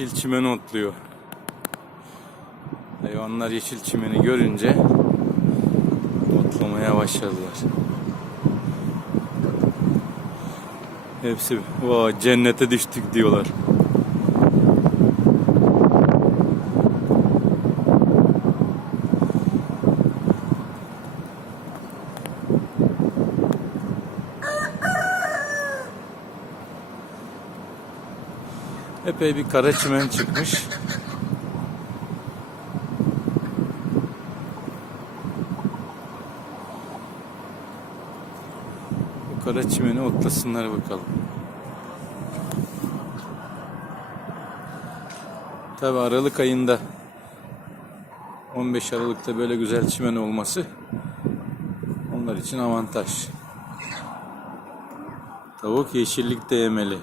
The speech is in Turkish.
Yeşil çimen otluyor. Hayvanlar yeşil çimeni görünce otlamaya başladılar. Hepsi Vay, cennete düştük diyorlar. Epey bir kara çimen çıkmış. Bu kara çimeni otlasınlar bakalım. Tabi Aralık ayında 15 Aralık'ta böyle güzel çimen olması onlar için avantaj. Tavuk yeşillik de yemeli.